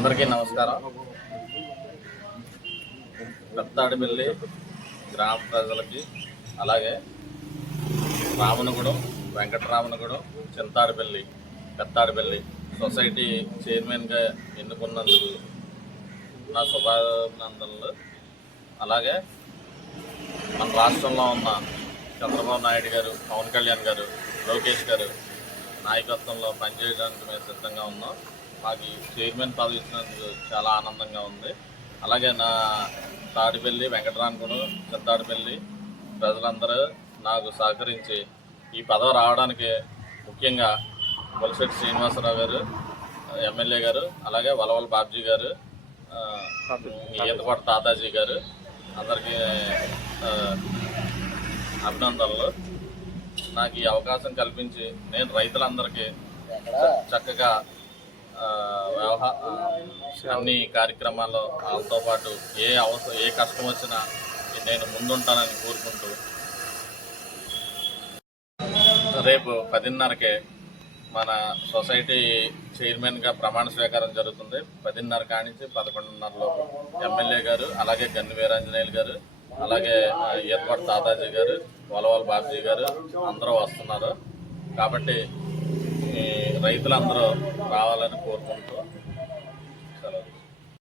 అందరికీ నమస్కారం. పెత్తాడిపల్లి గ్రామ ప్రజలకి అలాగే రామనగూడెం వెంకటరామనగూడెం చింతాడిపల్లి పెత్తాడిపల్లి సొసైటీ చైర్మన్గా ఎన్నుకున్నందుకు నా శుభానందనలు అలాగే మన రాష్ట్రంలో ఉన్న చంద్రబాబు నాయుడు గారు పవన్ కళ్యాణ్ గారు లోకేష్ గారు నాయకత్వంలో పనిచేయడానికి మేము సిద్ధంగా ఉన్నాం. మాకు ఈ చైర్మన్ పదవి ఇచ్చినందుకు చాలా ఆనందంగా ఉంది. అలాగే నా తాడిపల్లి వెంకటరామగుడు చింతాడిపల్లి ప్రజలందరూ నాకు సహకరించి ఈ పదవి రావడానికి ముఖ్యంగా బొలిశెట్టి శ్రీనివాసరావు గారు ఎమ్మెల్యే గారు అలాగే వలవల బాబ్జీ గారు ఆ, ఈతకోట తాతాజీ గారు అందరికీ అభినందనలు. నాకు ఈ అవకాశం కల్పించి నేను రైతులందరికీ చక్కగా అన్ని కార్యక్రమాల్లో వాళ్ళతో పాటు ఏ అవసరం ఏ కష్టం వచ్చినా నేను ముందుంటానని కోరుకుంటూ రేపు పదిన్నరకే మన సొసైటీ చైర్మన్గా ప్రమాణ స్వీకారం జరుగుతుంది. పదిన్నర కానించి పదకొండున్నరలో ఎమ్మెల్యే గారు అలాగే గన్ని వీరాంజనేయులు గారు అలాగే ఏర్పాటు తాతాజీ గారు వలవల బాబ్జీ గారు అందరూ వస్తున్నారు. కాబట్టి రైతులందరూ రావాలని కోరుకుంటూ